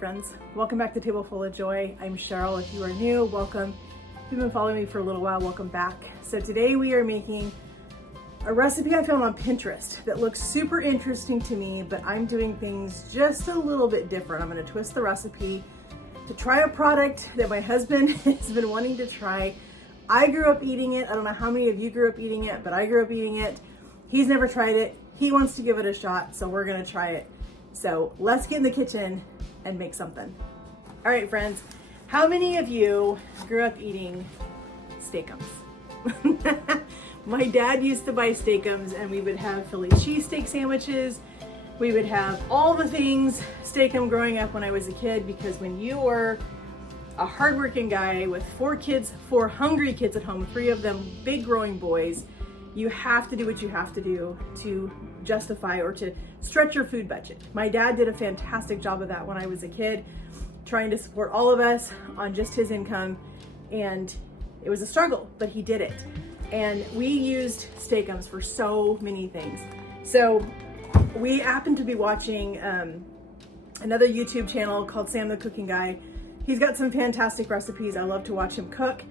friends. Welcome back to Table Full of Joy. I'm Cheryl. If you are new, welcome. If you've been following me for a little while, welcome back. So today we are making a recipe I found on Pinterest that looks super interesting to me, but I'm doing things just a little bit different. I'm going to twist the recipe to try a product that my husband has been wanting to try. I grew up eating it. I don't know how many of you grew up eating it, but I grew up eating it. He's never tried it. He wants to give it a shot, so we're going to try it. So let's get in the kitchen and make something. All right, friends, how many of you grew up eating steakums? My dad used to buy steakums and we would have Philly cheesesteak sandwiches. We would have all the things steakum growing up when I was a kid, because when you were a hardworking guy with 4 kids, 4 hungry kids at home, 3 of them big growing boys, you have to do what you have to do to justify or to stretch your food budget. My dad did a fantastic job of that when I was a kid, trying to support all of us on just his income. And it was a struggle, but he did it. And we used steakums for so many things. So we happened to be watching another YouTube channel called Sam the Cooking Guy. He's got some fantastic recipes. I love to watch him cook.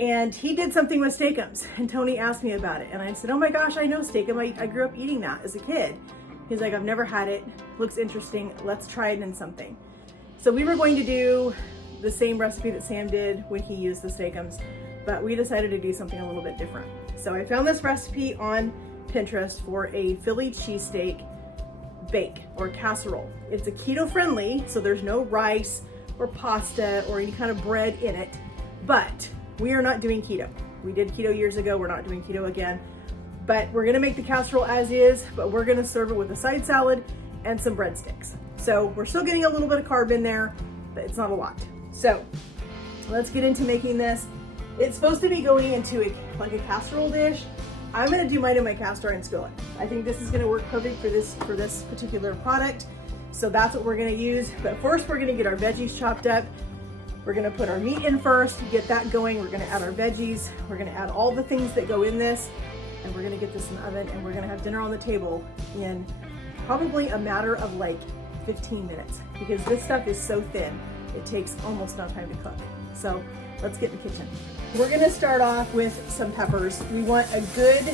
And he did something with steakums, and Tony asked me about it. And I said, oh my gosh, I know steakum. I grew up eating that as a kid. He's like, I've never had it. Looks interesting. Let's try it in something. So we were going to do the same recipe that Sam did when he used the steakums, but we decided to do something a little bit different. So I found this recipe on Pinterest for a Philly cheesesteak bake or casserole. It's a keto friendly, so there's no rice or pasta or any kind of bread in it, but we are not doing keto. We did keto years ago. We're not doing keto again, but we're gonna make the casserole as is, but we're gonna serve it with a side salad and some breadsticks. So we're still getting a little bit of carb in there, but it's not a lot. So let's get into making this. It's supposed to be going into like a casserole dish. I'm gonna do mine in my cast iron skillet. I think this is gonna work perfect for this particular product. So that's what we're gonna use. But first we're gonna get our veggies chopped up. We're gonna put our meat in first, get that going. We're gonna add our veggies. We're gonna add all the things that go in this, and we're gonna get this in the oven, and we're gonna have dinner on the table in probably a matter of like 15 minutes, because this stuff is so thin, it takes almost no time to cook. So let's get in the kitchen. We're gonna start off with some peppers. We want a good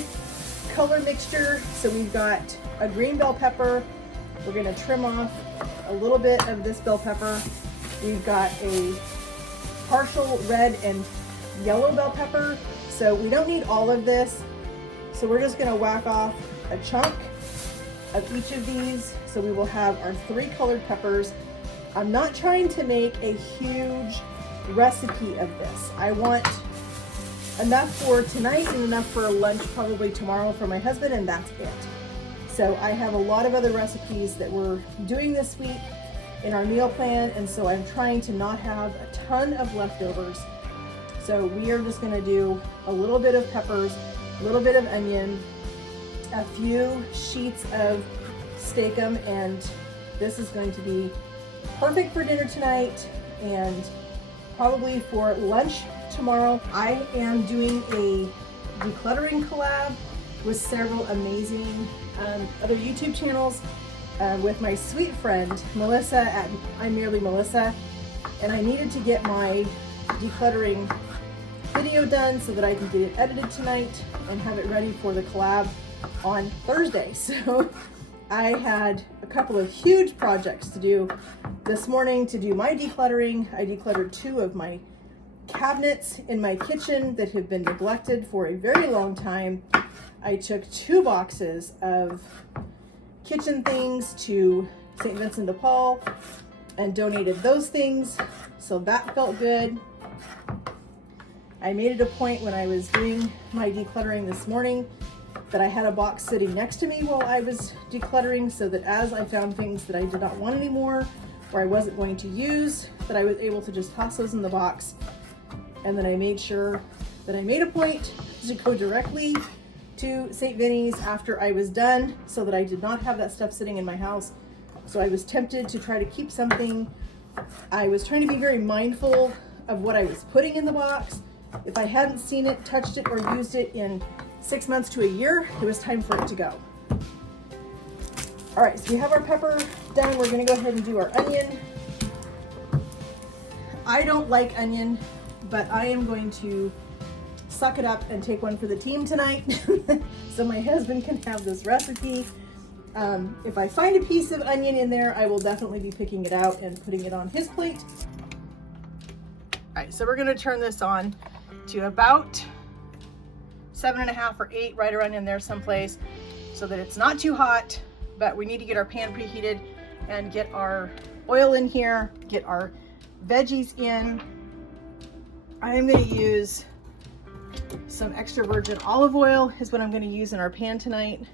color mixture. So we've got a green bell pepper. We're gonna trim off a little bit of this bell pepper. We've got a partial red and yellow bell pepper. So we don't need all of this. So we're just gonna whack off a chunk of each of these. So we will have our 3 colored peppers. I'm not trying to make a huge recipe of this. I want enough for tonight and enough for lunch probably tomorrow for my husband, and that's it. So I have a lot of other recipes that we're doing this week in our meal plan, and so I'm trying to not have a ton of leftovers. So we are just gonna do a little bit of peppers, a little bit of onion, a few sheets of steakum, and this is going to be perfect for dinner tonight and probably for lunch tomorrow. I am doing a decluttering collab with several amazing other YouTube channels with my sweet friend Melissa at I'm Merely Melissa, and I needed to get my decluttering video done so that I can get it edited tonight and have it ready for the collab on Thursday. So I had a couple of huge projects to do this morning to do my decluttering. I decluttered 2 of my cabinets in my kitchen that have been neglected for a very long time. I took 2 boxes of kitchen things to St. Vincent de Paul and donated those things, so that felt good. I made it a point when I was doing my decluttering this morning that I had a box sitting next to me while I was decluttering, so that as I found things that I did not want anymore or I wasn't going to use, that I was able to just toss those in the box. And then I made sure that I made a point to go directly to St. Vinny's after I was done, so that I did not have that stuff sitting in my house. So I was tempted to try to keep something. I was trying to be very mindful of what I was putting in the box. If I hadn't seen it, touched it, or used it in 6 months to a year, it was time for it to go. All right, so we have our pepper done. We're gonna go ahead and do our onion. I don't like onion, but I am going to suck it up and take one for the team tonight so my husband can have this recipe. If I find a piece of onion in there, I will definitely be picking it out and putting it on his plate. All right, so we're gonna turn this on to about 7.5 or 8, right around in there someplace, so that it's not too hot, but we need to get our pan preheated and get our oil in here, get our veggies in. I am going to use some extra virgin olive oil is what I'm going to use in our pan tonight.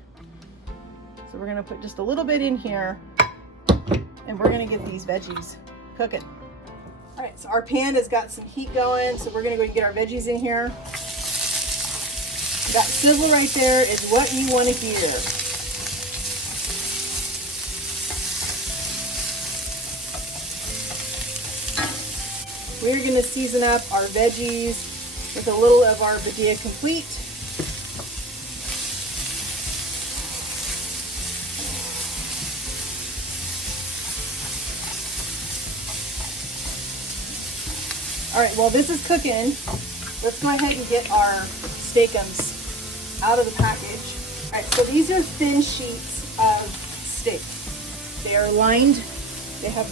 So we're going to put just a little bit in here, and we're going to get these veggies cooking. All right, so our pan has got some heat going, so we're going to go and get our veggies in here. That sizzle right there is what you want to hear. We're going to season up our veggies with a little of our Videa Complete. All right, while this is cooking, let's go ahead and get our steakums out of the package. All right, so these are thin sheets of steak. They are lined. They have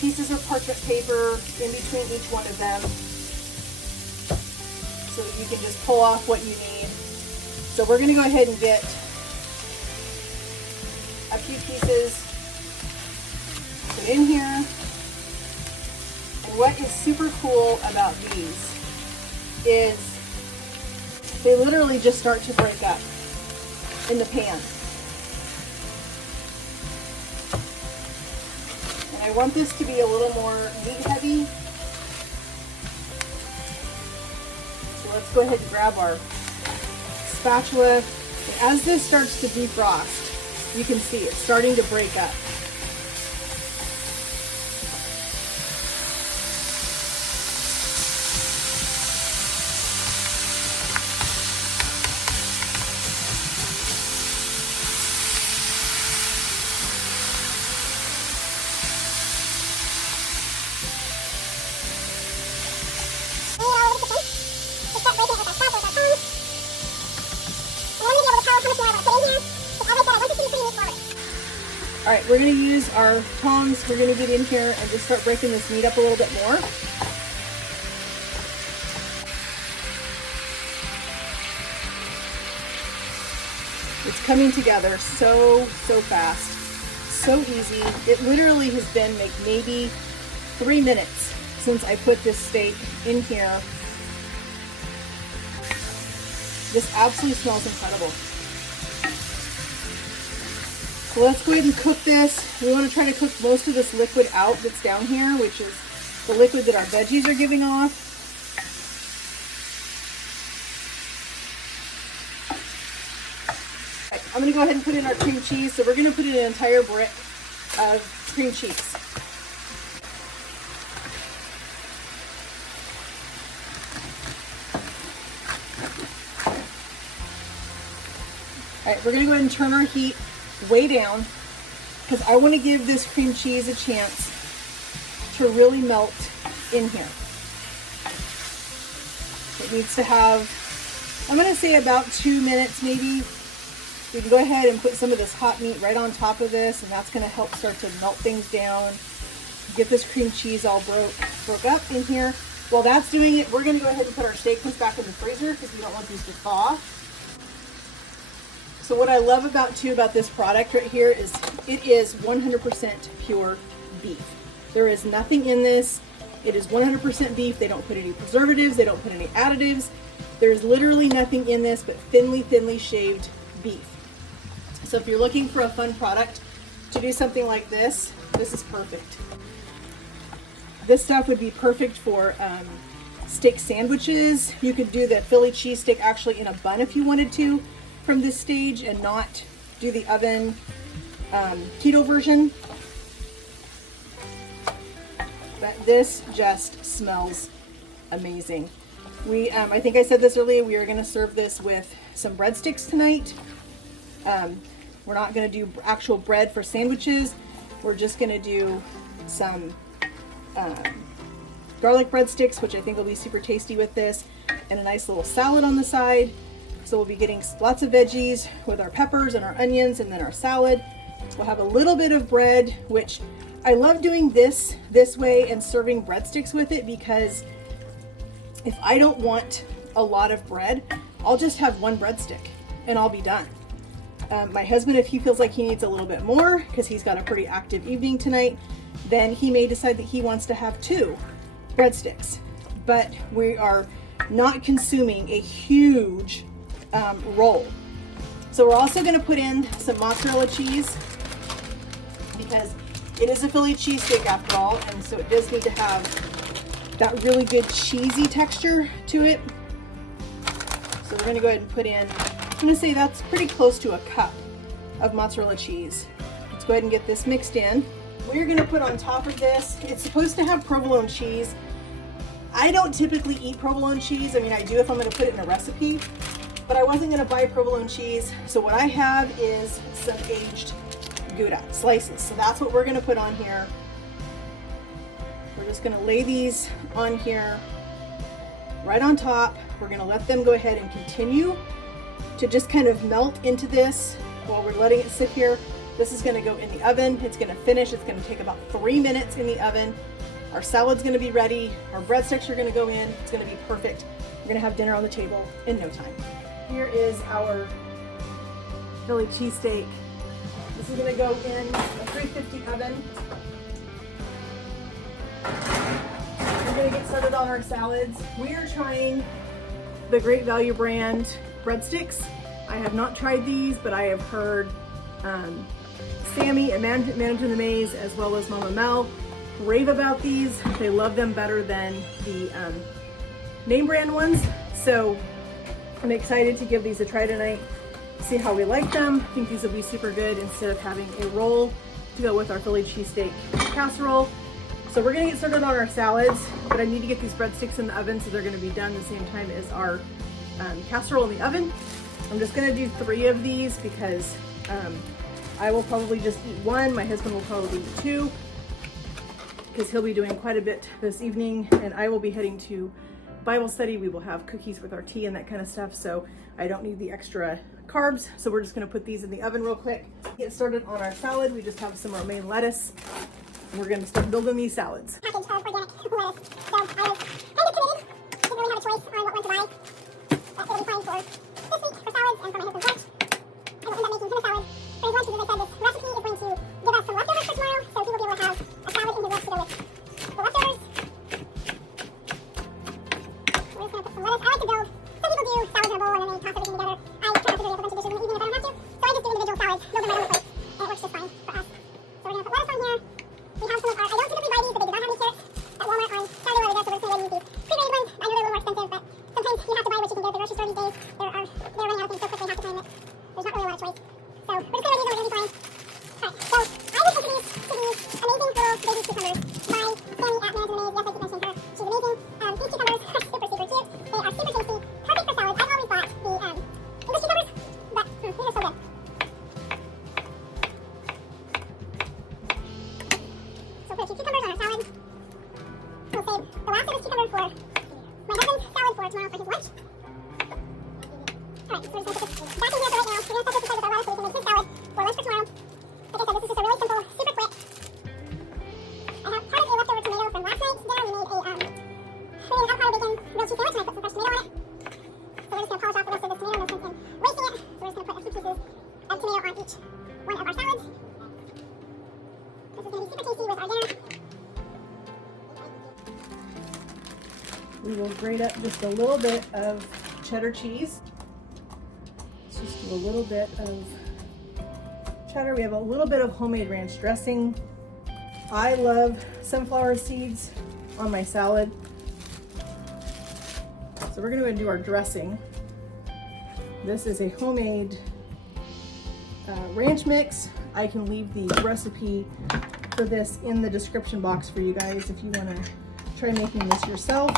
pieces of parchment paper in between each one of them, so that you can just pull off what you need. So we're going to go ahead and get a few pieces put in here. And what is super cool about these is they literally just start to break up in the pan. And I want this to be a little more meat heavy. So let's go ahead and grab our spatula. And as this starts to defrost, you can see it's starting to break up. All right, we're going to use our tongs. We're going to get in here and just start breaking this meat up a little bit more. It's coming together so fast, so easy. It literally has been like maybe 3 minutes since I put this steak in here. This absolutely smells incredible. So let's go ahead and cook this. We want to try to cook most of this liquid out that's down here, which is the liquid that our veggies are giving off. Right, I'm going to go ahead and put in our cream cheese. So we're going to put in an entire brick of cream cheese. All right, we're going to go ahead and turn our heat way down because I want to give this cream cheese a chance to really melt in here. It needs to have, I'm going to say about 2 minutes maybe. You can go ahead and put some of this hot meat right on top of this, and that's going to help start to melt things down. Get this cream cheese all broke up in here. While that's doing it, we're going to go ahead and put our steak back in the freezer because we don't want these to thaw. So what I love about this product right here is it is 100% pure beef. There is nothing in this. It is 100% beef. They don't put any preservatives. They don't put any additives. There's literally nothing in this but thinly shaved beef. So if you're looking for a fun product to do something like this, this is perfect. This stuff would be perfect for steak sandwiches. You could do the Philly cheesesteak actually in a bun if you wanted to from this stage and not do the oven keto version. But this just smells amazing. I think I said this earlier, we are going to serve this with some breadsticks tonight. We're not going to do actual bread for sandwiches. We're just going to do some garlic breadsticks, which I think will be super tasty with this, and a nice little salad on the side. So we'll be getting lots of veggies with our peppers and our onions, and then our salad. We'll have a little bit of bread, which I love doing this way and serving breadsticks with it, because if I don't want a lot of bread, I'll just have one breadstick and I'll be done. My husband, if he feels like he needs a little bit more because he's got a pretty active evening tonight, then he may decide that he wants to have 2 breadsticks. But we are not consuming a huge roll. So we're also going to put in some mozzarella cheese, because it is a Philly cheesesteak after all, and so it does need to have that really good cheesy texture to it. So we're going to go ahead and put in, I'm going to say that's pretty close to a cup of mozzarella cheese. Let's go ahead and get this mixed in. We're going to put on top of this, it's supposed to have provolone cheese. I don't typically eat provolone cheese. I mean, I do if I'm going to put it in a recipe, but I wasn't going to buy provolone cheese. So what I have is some aged Gouda slices. So that's what we're going to put on here. We're just going to lay these on here right on top. We're going to let them go ahead and continue to just kind of melt into this while we're letting it sit here. This is going to go in the oven. It's going to finish. It's going to take about 3 minutes in the oven. Our salad's going to be ready. Our breadsticks are going to go in. It's going to be perfect. We're going to have dinner on the table in no time. Here is our Philly cheesesteak. This is going to go in a 350 oven. We're going to get started on our salads. We are trying the Great Value brand breadsticks. I have not tried these, but I have heard Sammy and Manager in the Maze, as well as Mama Mel, rave about these. They love them better than the name brand ones. So I'm excited to give these a try tonight, see how we like them. I think these will be super good instead of having a roll to go with our Philly cheesesteak casserole. So we're gonna get started on our salads, but I need to get these breadsticks in the oven so they're gonna be done the same time as our casserole in the oven. I'm just gonna do 3 of these because I will probably just eat 1. My husband will probably eat 2 because he'll be doing quite a bit this evening, and I will be heading to Bible study. We will have cookies with our tea and that kind of stuff, so I don't need the extra carbs. So we're just gonna put these in the oven real quick. Get started on our salad. We just have some romaine lettuce. We're gonna start building these salads. Package of organic lettuce. So I was kind of committed. Didn't really have a choice on what one to buy. But it'll be fine for this week for salads and for my husband's lunch. I will end up making him a salad for his lunch because, as I said, this recipe is going to give us some leftovers for tomorrow, so he will be able to have a salad in his lunch to go with the leftovers. So we're just gonna put some lettuce. I like to build. Some people do salads in a bowl and then they toss everything together. I try not to do a bunch of dishes in the evening if I don't have to. So I just do individual salads, build them right on the plate, and it works just fine for us. So we're gonna put lettuce on here. We have some of our, I don't typically buy these, but they do not have any carrots at Walmart on Saturday or so we're just going to use these pre-made ones. I know they're a little more expensive, but sometimes you have to buy what you can get at the grocery store these days. They're running out of things so quickly, half the time that there's not really a lot of choice. So we're just going to use them, we're going to be fine. Alright, so I would introduce to these amazing little baby cucumbers by Sammy at Manager Maze. Yes, I keep mentioning her. She's amazing. These cucumbers are super, super cute. They are super tasty, perfect for salads. I've always bought the English cucumbers, but these are so good. So put a few cucumbers on our salad. We'll save the last of this cucumber for my husband's salad for tomorrow for his lunch. Alright, so we're just going to put this back in here for right now. We're going to set this aside with our lettuce so we can make his salad for lunch for tomorrow. Like I said, this is just a really simple, super quick. I have part of a leftover tomato from last night's dinner. We made an avocado bacon grilled cheese sandwich and I put some fresh tomato on it. So we're just going to polish off the rest of this tomato, no sense in wasting it. So we're just going to put a few pieces of tomato on each one of our salads. This is going to be super tasty with our dinner. We will grate up just a little bit of cheddar cheese. Let's just do a little bit of cheddar. We have a little bit of homemade ranch dressing. I love sunflower seeds on my salad. So we're going to go and do our dressing. This is a homemade ranch mix. I can leave the recipe for this in the description box for you guys if you want to try making this yourself.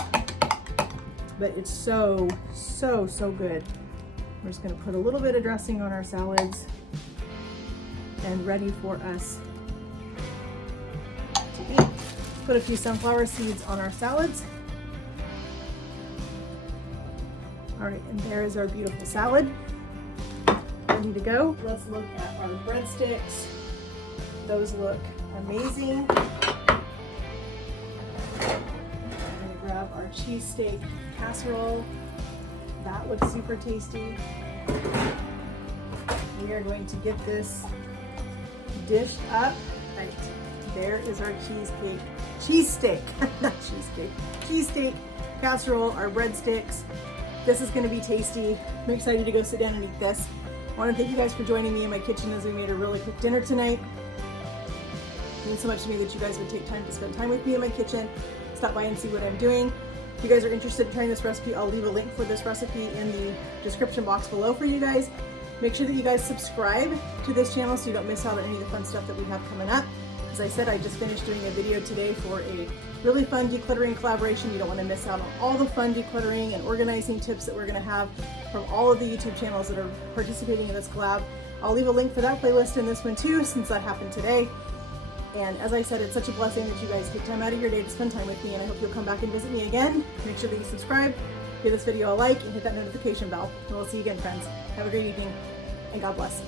But it's so, so, so good. We're just going to put a little bit of dressing on our salads and ready for us to eat. put a few sunflower seeds on our salads. All right, and there is our beautiful salad. Ready to go. Let's look at our breadsticks. Those look amazing. Grab our cheesesteak casserole. That looks super tasty. We are going to get this dished up. Right, there is our cheesesteak, not cheesecake, cheesesteak casserole, our breadsticks. This is going to be tasty. I'm excited to go sit down and eat this. I want to thank you guys for joining me in my kitchen as we made a really quick dinner tonight. It means so much to me that you guys would take time to spend time with me in my kitchen. Stop by and see what I'm doing. If you guys are interested in trying this recipe, I'll leave a link for this recipe in the description box below for you guys. Make sure that you guys subscribe to this channel so you don't miss out on any of the fun stuff that we have coming up. As I said, I just finished doing a video today for a really fun decluttering collaboration. You don't want to miss out on all the fun decluttering and organizing tips that we're going to have from all of the YouTube channels that are participating in this collab. I'll leave a link for that playlist in this one too, since that happened today. And as I said, it's such a blessing that you guys take time out of your day to spend time with me, and I hope you'll come back and visit me again. Make sure that you subscribe, give this video a like, and hit that notification bell. And we'll see you again, friends. Have a great evening, and God bless.